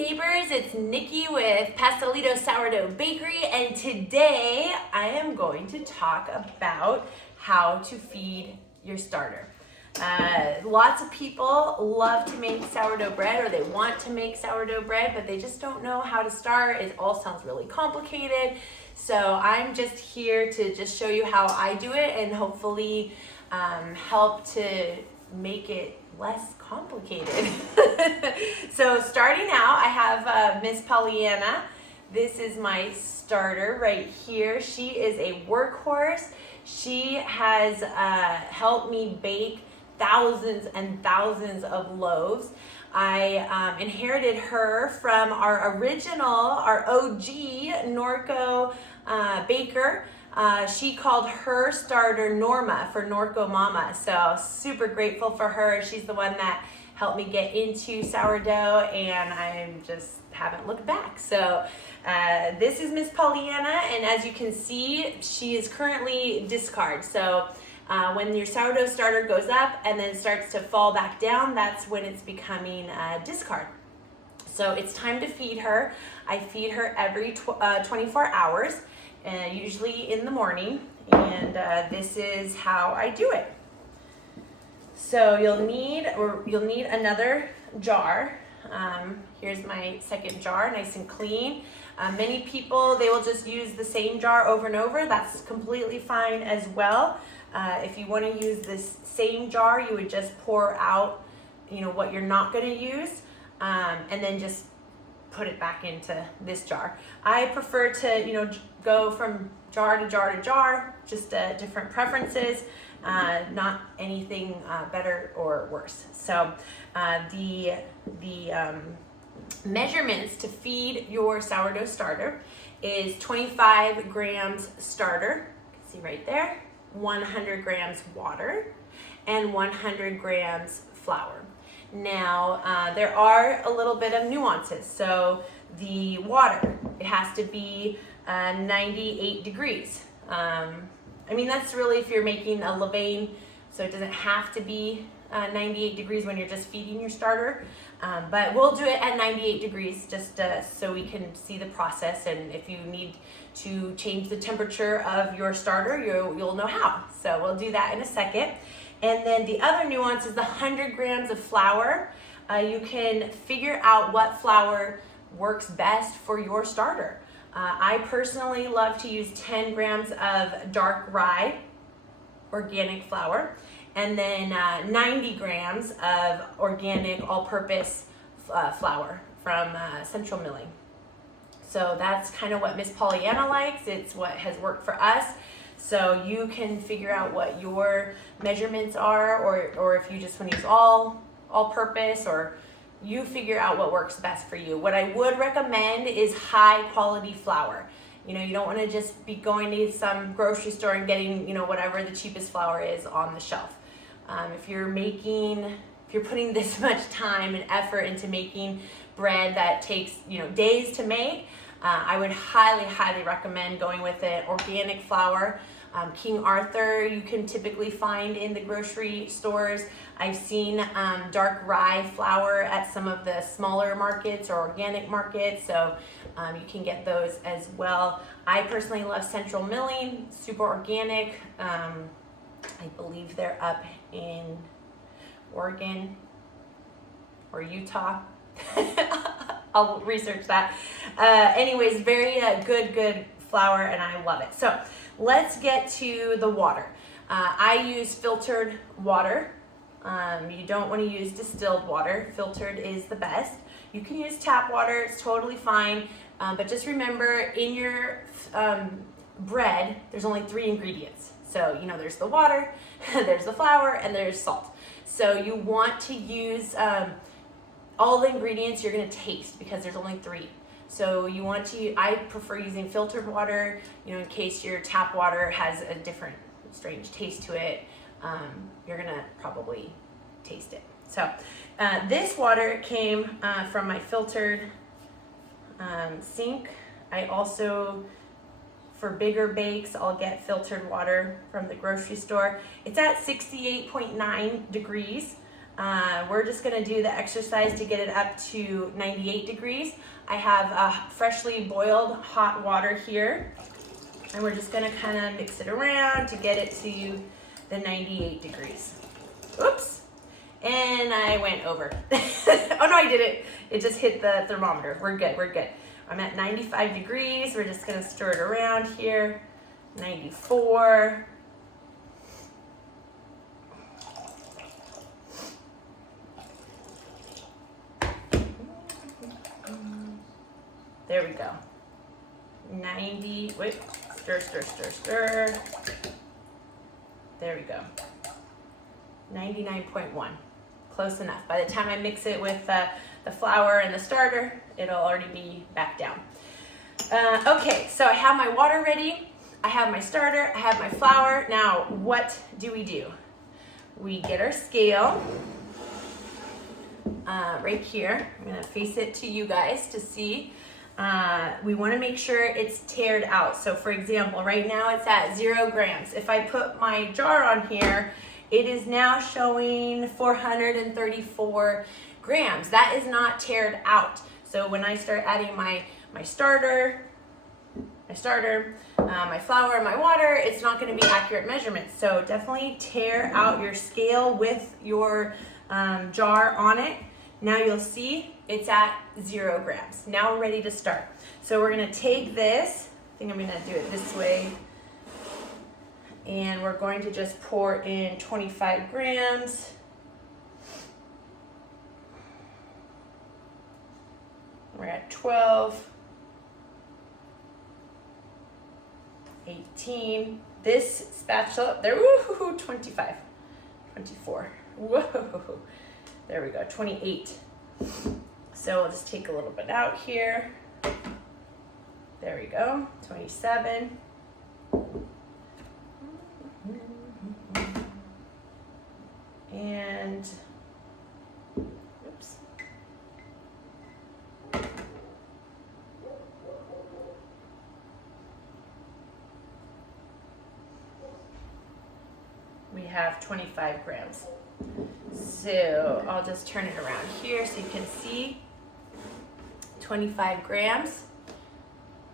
neighbors, it's Nikki with Pastelito Sourdough Bakery, and today I am going to talk about how to feed your starter. Lots of people love to make sourdough bread, or they want to make sourdough bread, but they just don't know how to start. It all sounds really complicated. So I'm just here to just show you how I do it and hopefully help to make it less complicated. So starting out, I have Miss Pollyanna. This is my starter right here. She is a workhorse. She has helped me bake thousands and thousands of loaves. I inherited her from our original, our OG Norco baker. She called her starter Norma for Norco Mama. So super grateful for her. She's the one that helped me get into sourdough, and I just haven't looked back. So this is Miss Pollyanna, and as you can see, she is currently discard. So when your sourdough starter goes up and then starts to fall back down, that's when it's becoming discard. So it's time to feed her. I feed her every 24 hours. Usually in the morning, and this is how I do it. So you'll need another jar. Here's my second jar, nice and clean. Many people, they will just use the same jar over and over. That's completely fine as well. If you want to use this same jar, you would just pour out, what you're not going to use, and then just put it back into this jar. I prefer to, go from jar to jar to jar, just different preferences, not anything better or worse. So the measurements to feed your sourdough starter is 25 grams starter, you can see right there, 100 grams water, and 100 grams flour. Now, there are a little bit of nuances. So the water, it has to be 98 degrees. That's really if you're making a levain, so it doesn't have to be 98 degrees when you're just feeding your starter. But we'll do it at 98 degrees just so we can see the process, and if you need to change the temperature of your starter, you'll know how. So we'll do that in a second. And then the other nuance is the 100 grams of flour. You can figure out what flour works best for your starter. I personally love to use 10 grams of dark rye organic flour, and then 90 grams of organic all-purpose flour from Central Milling. So that's kind of what Miss Pollyanna likes. It's what has worked for us. So you can figure out what your measurements are, or if you just want to use all-purpose, or you figure out what works best for you. What I would recommend is high quality flour. You don't want to just be going to some grocery store and getting, whatever the cheapest flour is on the shelf. If you're putting this much time and effort into making bread that takes, days to make, I would highly, highly recommend going with an organic flour. King Arthur you can typically find in the grocery stores. I've seen dark rye flour at some of the smaller markets or organic markets, so you can get those as well. I personally love Central Milling, super organic. I believe they're up in Oregon or Utah. I'll research that. Anyways, very good flour, and I love it. So let's get to the water. I use filtered water. You don't want to use distilled water. Filtered is the best. You can use tap water, it's totally fine. But just remember, in your bread, there's only 3 ingredients. So, there's the water, there's the flour, and there's salt. So you want to use all the ingredients you're going to taste, because there's only 3. So I prefer using filtered water, in case your tap water has a different strange taste to it. You're going to probably taste it. So this water came from my filtered sink. I also, for bigger bakes, I'll get filtered water from the grocery store. It's at 68.9 degrees. We're just gonna do the exercise to get it up to 98 degrees. I have freshly boiled hot water here, and we're just gonna kind of mix it around to get it to the 98 degrees. Oops, and I went over. Oh no, I didn't. It just hit the thermometer. We're good, we're good. I'm at 95 degrees. We're just gonna stir it around here. 94. There we go. 90, wait, stir, stir, stir, stir. There we go. 99.1, close enough. By the time I mix it with the flour and the starter, it'll already be back down. Okay, so I have my water ready. I have my starter, I have my flour. Now, what do? We get our scale right here. I'm gonna face it to you guys to see. We wanna make sure it's tared out. So for example, right now it's at 0 grams. If I put my jar on here, it is now showing 434 grams. That is not tared out. So when I start adding my starter, my flour, and my water, it's not going to be accurate measurements. So definitely tear out your scale with your jar on it. Now you'll see it's at 0 grams. Now we're ready to start. So we're going to take this, I think I'm going to do it this way, and we're going to just pour in 25 grams. We're at 12. 18. This spatula, there, woohoo, 25, 24, whoa, there we go, 28. So we'll just take a little bit out here. There we go, 27. And, oops. We have 25 grams. So I'll just turn it around here so you can see 25 grams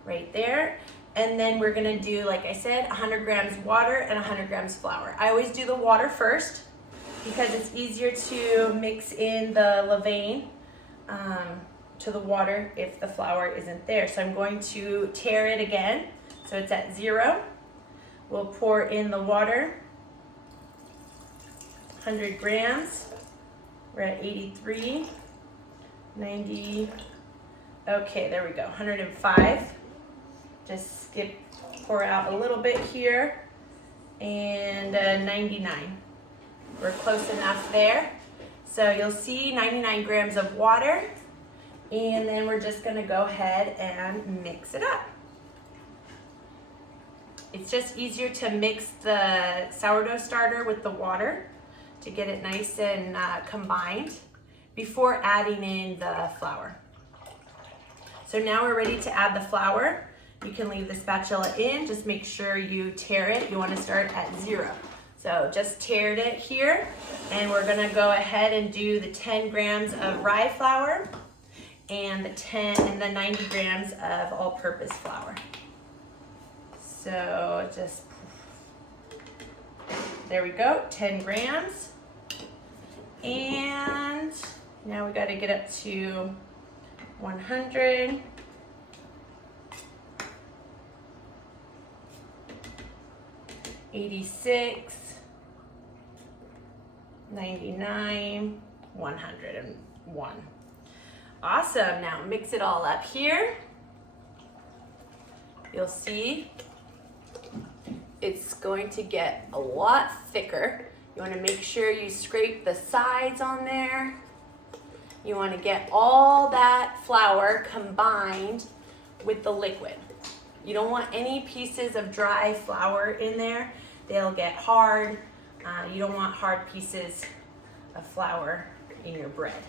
right there. And then we're gonna do, like I said, 100 grams water and 100 grams flour. I always do the water first because it's easier to mix in the levain to the water if the flour isn't there. So I'm going to tare it again. So it's at 0. We'll pour in the water. 100 grams, we're at 83, 90, okay, there we go, 105. Just pour out a little bit here, and 99. We're close enough there. So you'll see 99 grams of water, and then we're just gonna go ahead and mix it up. It's just easier to mix the sourdough starter with the water to get it nice and combined before adding in the flour. So now we're ready to add the flour. You can leave the spatula in, just make sure you tare it. You want to start at 0. So just tared it here, and we're gonna go ahead and do the 10 grams of rye flour and the 90 grams of all-purpose flour. So just, there we go, 10 grams. And now we got to get up to 100. 86, 99, 101. Awesome. Now mix it all up here. You'll see it's going to get a lot thicker. You want to make sure you scrape the sides on there. You want to get all that flour combined with the liquid. You don't want any pieces of dry flour in there. They'll get hard. You don't want hard pieces of flour in your bread.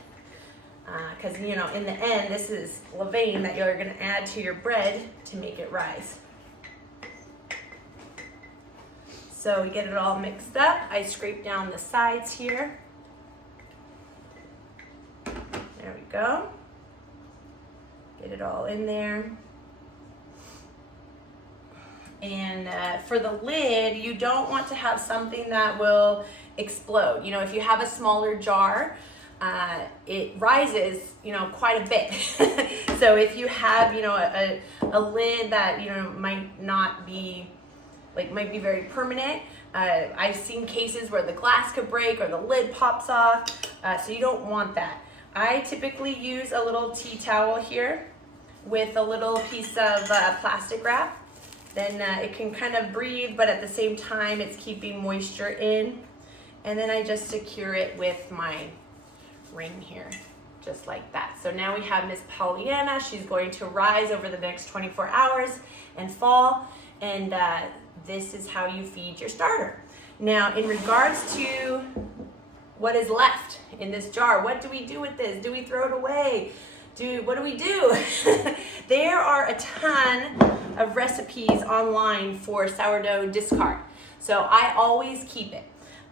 Because, you know, in the end, this is levain that you're going to add to your bread to make it rise. So we get it all mixed up. I scrape down the sides here. go. Get it all in there. And for the lid, you don't want to have something that will explode. You know, if you have a smaller jar, it rises, you know, quite a bit. So if you have, you know, a lid that, you know, might not be, like, might be very permanent. I've seen cases where the glass could break or the lid pops off, so you don't want that. I typically use a little tea towel here with a little piece of plastic wrap. Then it can kind of breathe, but at the same time it's keeping moisture in. And then I just secure it with my ring here, just like that. So now we have Miss Pollyanna. She's going to rise over the next 24 hours and fall, and this is how you feed your starter. Now, in regards to what is left in this jar, what do we do with this? Do we throw it away? What do we do? There are a ton of recipes online for sourdough discard, so I always keep it.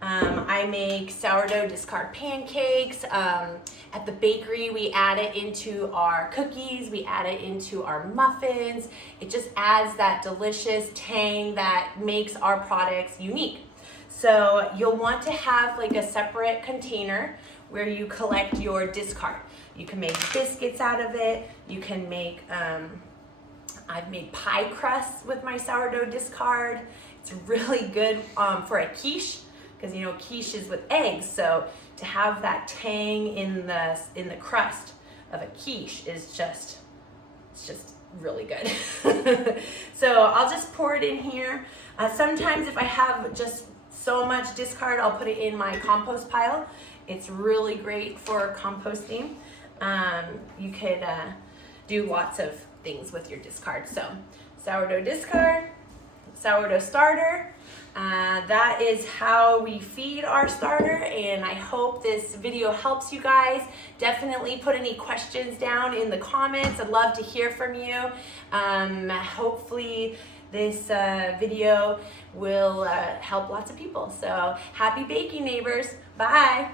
I make sourdough discard pancakes. At the bakery, we add it into our cookies, we add it into our muffins. It just adds that delicious tang that makes our products unique. So you'll want to have like a separate container where you collect your discard. You can make biscuits out of it. You can make, I've made pie crusts with my sourdough discard. It's really good for a quiche, because you know quiche is with eggs, so to have that tang in the crust of a quiche is just, it's just really good. So I'll just pour it in here. Sometimes if I have just so much discard, I'll put it in my compost pile. It's really great for composting. You could do lots of things with your discard. So sourdough discard, sourdough starter. That is how we feed our starter, and I hope this video helps you guys. Definitely put any questions down in the comments. I'd love to hear from you. Hopefully this video will help lots of people. So happy baking, neighbors. Bye.